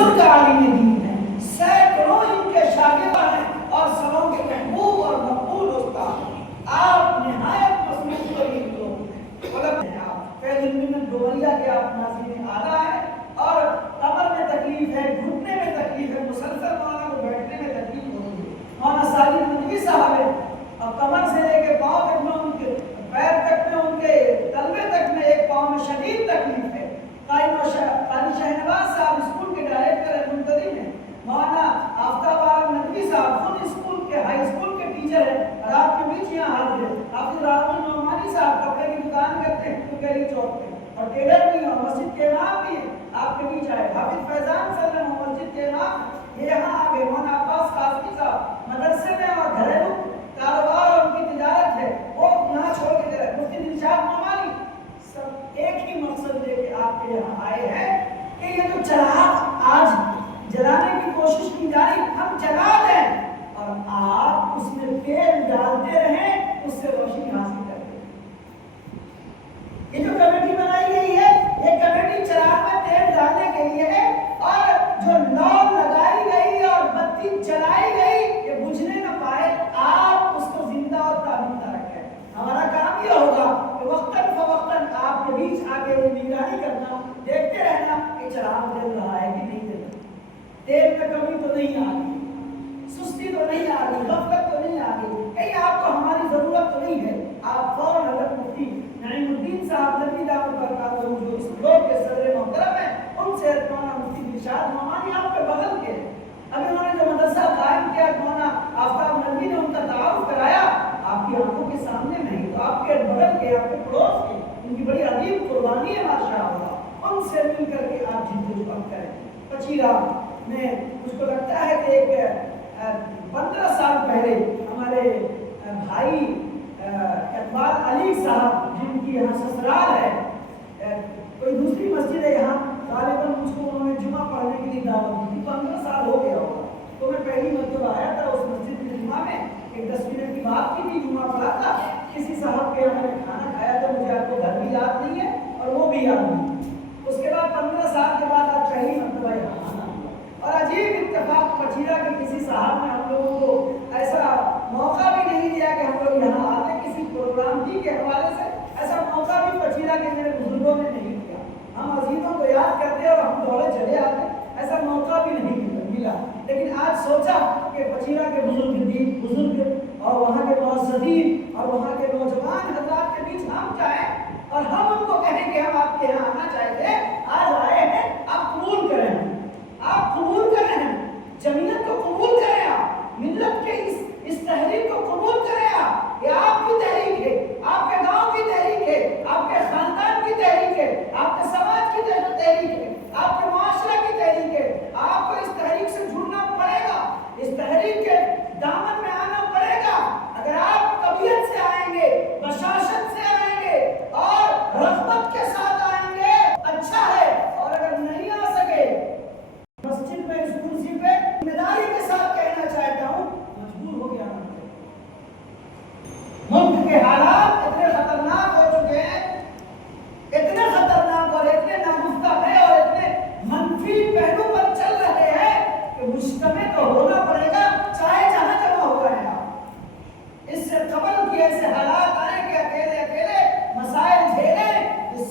بزرگ عالم دین ہیں، سینکڑوں ان کے شاگرد ہیں اور سبوں کے محبوب اور مقبول استاد ہیں۔ آپ نہایت مصروف ترین لوگ ہیں، غلط ہیں آپ۔ فیض المنت ڈومریا کے آپ ناظرین اعلیٰ ہیں اور کمر میں تکلیف ہے، گھٹنے میں تکلیف ہے، مسلسل مولانا کو بیٹھنے میں تکلیف ہو رہی ہے۔ مولانا ساجد ندوی صاحب ہیں اور کمر سے لے کے پاؤں تک میں ان کے پیر تک میں ان کے تلوے تک میں ایک پاؤں میں شدید تکلیف ہے۔ قاری شہنواز صاحب اسکول کے ڈائریکٹر ہیں، منتظم ہیں۔ مولانا آفتاب عالم ندوی صاحب خود اسکول کے ہائی اسکول کے ٹیچر ہیں اور آپ کے بیچ یہاں حاضر ہیں۔ حافظ راحت نعمانی صاحب کپڑے کی دکان کرتے ہیں کلکری چوک پہ اور ٹیلر بھی ہیں اور مسجد کے امام بھی ہیں، آپ کے بیچ آئے۔ حافظ فیضان سلم مسجد کے امام یہ یہاں آ گئے۔ مولانا عباس قاسمی صاحب مدرسے میں اور گھریلو کاروبار اور ان کی تجارت ہے، وہ یہاں چھوڑ کے گئے۔ مفتی دلشاد نعمانی سب ایک ہی مقصد لے کے آپ کے یہاں آئے ہیں کہ یہ جو چراغ آج جلانے کی کوشش کی جا رہی ہم جلا دیں اور آپ اس میں تیل ڈالتے رہیں، اس سے روشنی حاصل کرتے ہیں۔ یہ جو کمیٹی بنائی گئی ہے یہ کمیٹی چراغ میں تیل ڈالنے کے لیے ہے اور جو لو لگائی گئی اور بتی جلائی گئی یہ بجھنے نہ پائے، آپ اس کو زندہ اور تابندہ رکھیں۔ ہمارا کام یہ ہوگا کہ وقتاً فوقتاً آپ کے بیچ آ کے نگرانی کرنا، دیکھتے رہنا کہ چراغ جل رہا ہے کہ نہیں جل رہا، تیل میں کمی تو نہیں آ گئی، سستی تو نہیں آ گئی، غفلت تو نہیں آ گئی، کہیں آپ کو ہماری ضرورت تو نہیں ہے۔ آپ فوراً حضرت مفتی نعیم الدین صاحب نبی دعوت برکاتہ جو اس لوگ کے صدر محترم ہیں ان سے مولانا مفتی دلشاد نعمانی آپ کے بغل کے ابھی انہوں نے جو مدرسہ قائم کیا، مولانا آفتاب ندوی نے ان کا تعارف کرایا آپ کی آنکھوں کے سامنے نہیں تو آپ کے بغل کے، آپ کے پڑوس کے، ان کی بڑی عظیم قربانی ہے ماشاءاللہ، ان سے مل کر کے آپ جدوجہد کریں۔ پچیرا میں مجھ کو لگتا ہے کہ ایک 15 سال پہلے ہمارے بھائی اقبال علی صاحب جن کی یہاں سسرال ہے، کوئی دوسری مسجد ہے یہاں، غالباً مجھ کو انہوں نے جمعہ پڑھنے کے لیے دعوت دی، 15 سال ہو گیا ہوگا، تو میں پہلی مرتبہ آیا تھا اس مسجد میں جمعہ میں، ایک 10 منٹ کی بات کی تھی، جمعہ پڑھا تھا، کسی صاحب کے ہم نے کھانا کھایا تھا، مجھے آپ کو گھر بھی یاد نہیں ہے اور وہ بھی یاد نہیں۔ اس کے بعد 15 سال کے بعد آج پہلی مرتبہ یہاں آنا ہوا اور عجیب اتفاق پچیرا کے کسی صاحب نے ہم لوگوں کو ایسا موقع بھی نہیں دیا کہ ہم لوگ یہاں آتے، کسی پروگرام کی کے حوالے سے ایسا موقع بھی پچیرا کے میرے بزرگوں نے نہیں دیا۔ ہم عزیزوں کو یاد کرتے اور ہم دوڑے چلے آتے، ایسا موقع بھی نہیں ملا، لیکن آج سوچا کہ پچیرا کے بزرگ اور وہاں کے معززین اور وہاں کے نوجوان حضرات کے بیچ ہم جائیں اور ہم ان کو کہیں کہ ہم آپ کے یہاں آنا چاہتے ہیں، آج آئے ہیں، آپ قبول کریں، آپ قبول کریں، جمعیت کو قبول کریں، آپ ملت کے اس تحریک کو قبول کریں، آپ یہ آپ کی تحریک ہے، آپ کے گاؤں کی تحریک ہے، آپ کے خاندان کی تحریک ہے، آپ کے سماج کی تحریک ہے، آپ کے معاشرہ کی تحریک ہے، آپ کو اس تحریک سے جڑنا پڑے گا، اس تحریک کے دامن میں آنا پڑے گا۔ اگر آپ طبیعت سے آئیں گے، بشاشت سے آئیں گے اور رغبت کے ساتھ آئیں گے اچھا ہے، اور اگر نہیں آ سکے مسجد میں اس کرسی پہ ذمہ داری کے ساتھ کہنا چاہتا ہوں مجبور ہو گیا۔ ملک کے حالات اتنے خطرناک ہو چکے ہیں، اتنے خطرناک اور اتنے ناگفتہ ہے اور اتنے منفی پہلو پر چل رہے ہیں کہ مجتمع تو ہونا پڑے گا، چاہے جہاں جمع ہو رہے ہیں آپ۔ اس سے قبل کی ایسے حالات آئے کہ اکیلے مسائل جھیلیں، اس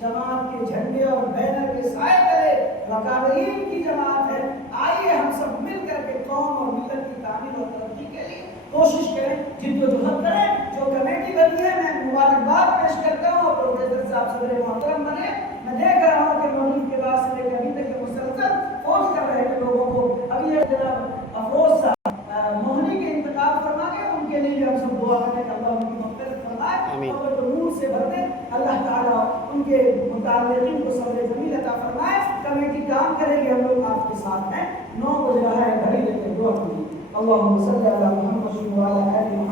جماعت کے جھنڈے اور بینر کے سائے تلے وقابرین کی جماعت ہے، آئیے ہم سب مل کر کے قوم اور ملت کی تعمیر اور ترقی کے لیے کوشش کریں، جدوجہد کریں۔ جو کمیٹی بنی ہے میں مبارکباد پیش کرتا ہوں اور پروفیسر صاحب صدر محترم بنے، میں دیکھ رہا ہوں کہ مولود کے بعد سے لے کر ابھی تک مسلسل فوج کر رہے ہیں لوگوں کو۔ ابھی یہ جناب افروز صاحب موہنی کے انتقال فرما کے ان کے لیے ہم سب دعا کریں کہ اللہ ان کی مغفرت فرمائے اور وہ نور سے بھر دے، اللہ تعالیٰ ان کے متعلقین کو صبر جمیل عطا فرمائے۔ کمیٹی کام کرے گی، ہم لوگ آپ کے ساتھ ہیں۔ 9 بج رہا ہے، گھڑی لے کے دعا کیجیے۔ اللہم صلی علی محمد و علی آل محمد۔